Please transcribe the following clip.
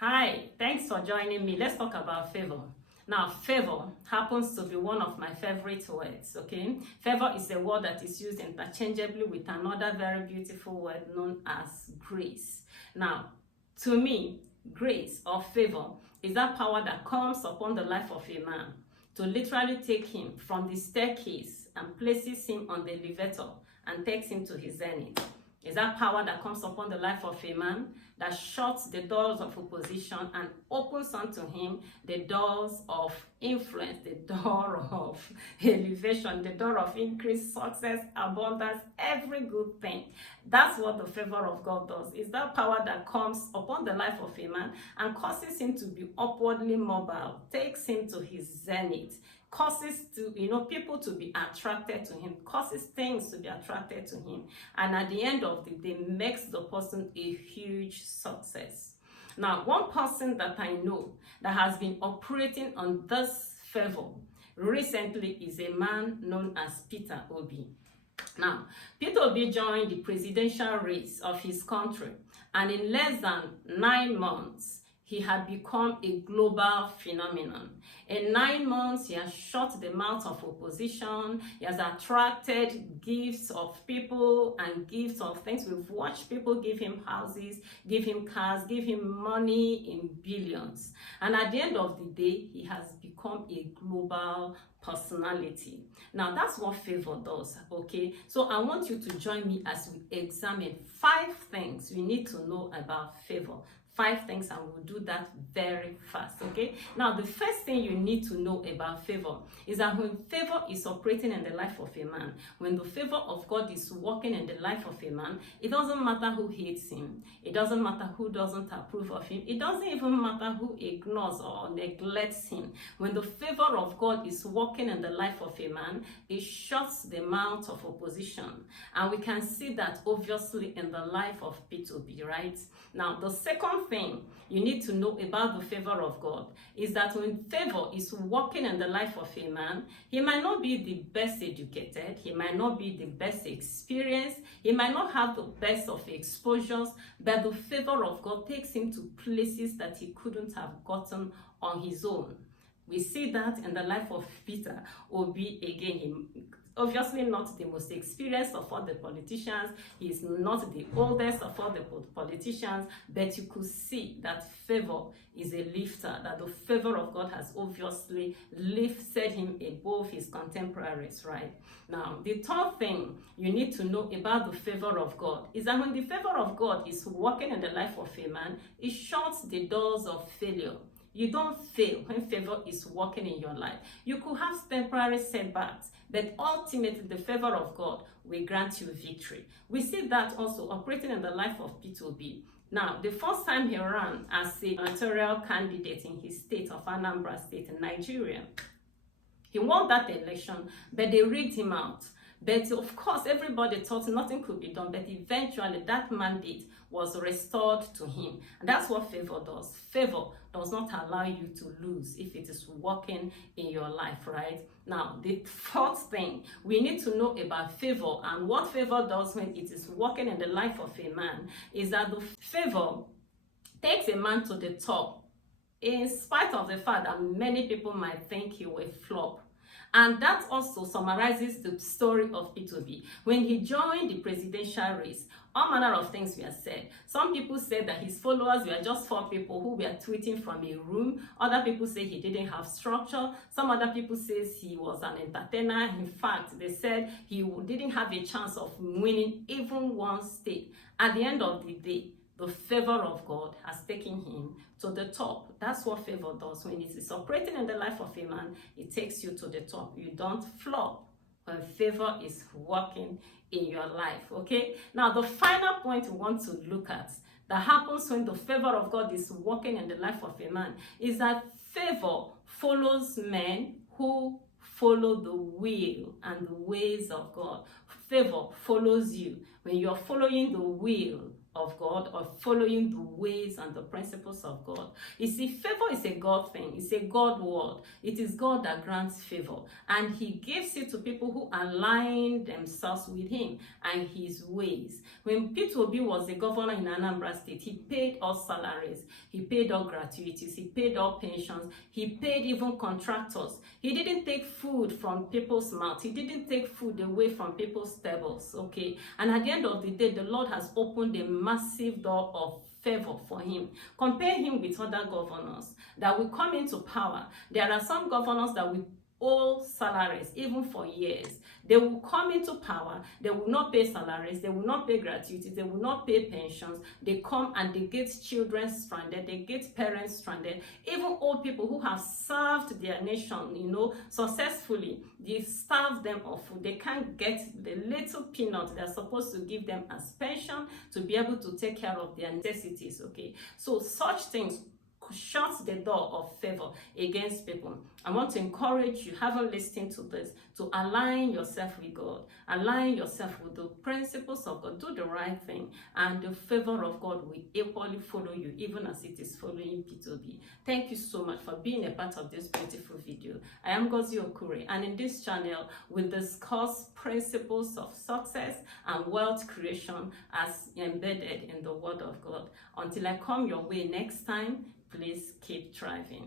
Hi, thanks for joining me. Let's talk about favor. Now, favor happens to be one of my favorite words, okay? Favor is a word that is used interchangeably with another very beautiful word known as grace. Now, to me, grace or favor is that power that comes upon the life of a man to literally take him from the staircase and places him on the elevator and takes him to his zenith. Is that power that comes upon the life of a man that shuts the doors of opposition and opens unto him the doors of influence, the door of elevation, the door of increase, success, abundance, every good thing. That's what the favor of God does. Is that power that comes upon the life of a man and causes him to be upwardly mobile, takes him to his zenith, causes people to be attracted to him, causes things to be attracted to him, and at the end of the day makes the person a huge success. Now, one person that I know that has been operating on this favor recently is a man known as Peter Obi. Now, Peter Obi joined the presidential race of his country, and in less than 9 months, he had become a global phenomenon. In 9 months, he has shut the mouth of opposition. He has attracted gifts of people and gifts of things. We've watched people give him houses, give him cars, give him money in billions. And at the end of the day, he has become a global personality. Now, that's what favor does, okay? So I want you to join me as we examine 5 things you need to know about favor. 5 things, and we'll do that very fast, okay? Now, the first thing you need to know about favor is that when favor is operating in the life of a man, when the favor of God is working in the life of a man, it doesn't matter who hates him. It doesn't matter who doesn't approve of him. It doesn't even matter who ignores or neglects him. When the favor of God is working in the life of a man, it shuts the mouth of opposition. And we can see that obviously in the life of Peter Obi, right? Now, the second thing you need to know about the favor of God is that when favor is working in the life of a man, he might not be the best educated, he might not be the best experienced, he might not have the best of exposures, but the favor of God takes him to places that he couldn't have gotten on his own. We see that in the life of Peter Obi again. He obviously not the most experienced of all the politicians. He is not the oldest of all the politicians, but you could see that favor is a lifter, that the favor of God has obviously lifted him above his contemporaries, right? Now, the third thing you need to know about the favor of God is that when the favor of God is working in the life of a man, it shuts the doors of failure. You don't fail when favor is working in your life. You could have temporary setbacks, but ultimately the favor of God will grant you victory. We see that also operating in the life of Peter Obi. Now, the first time he ran as a gubernatorial candidate in his state of Anambra State in Nigeria, he won that election, but they rigged him out. But of course, everybody thought nothing could be done, but eventually that mandate was restored to him. And that's what favor does. Favor does not allow you to lose if it is working in your life, right? Now, the fourth thing we need to know about favor and what favor does when it is working in the life of a man is that the favor takes a man to the top, in spite of the fact that many people might think he will flop. And that also summarizes the story of Peter Obi. When he joined the presidential race, all manner of things were said. Some people said that his followers were just 4 people who were tweeting from a room. Other people say he didn't have structure. Some other people say he was an entertainer. In fact, they said he didn't have a chance of winning even one state. At the end of the day, the favor of God has taken him to the top. That's what favor does. When it is operating in the life of a man, it takes you to the top. You don't flop when favor is working in your life, okay? Now, the final point we want to look at that happens when the favor of God is working in the life of a man is that favor follows men who follow the will and the ways of God. Favor follows you when you're following the will of God or following the ways and the principles of God. You see, favor is a God thing. It's a God word. It is God that grants favor, and he gives it to people who align themselves with him and his ways. When Peter Obi was the governor in Anambra State, he paid all salaries, he paid all gratuities, he paid all pensions, he paid even contractors. He didn't take food from people's mouth. He didn't take food away from people's tables, okay? And at the end of the day, the Lord has opened a massive door of favor for him. Compare him with other governors that will come into power. There are some governors that will owe salaries even for years. They will come into power, they will not pay salaries, they will not pay gratuities, they will not pay pensions. They come and they get children stranded, they get parents stranded, even old people who have served their nation, successfully. They starve them of food. They can't get the little peanuts they're supposed to give them as pension to be able to take care of their necessities, okay? So such things shuts the door of favor against people. I want to encourage you, haven't listened to this, to align yourself with God, align yourself with the principles of God, do the right thing, and the favor of God will equally follow you, even as it is following Peter Obi. Thank you so much for being a part of this beautiful video. I am Ngozi Okure, and in this channel, we discuss principles of success and wealth creation as embedded in the Word of God. Until I come your way next time, please keep thriving.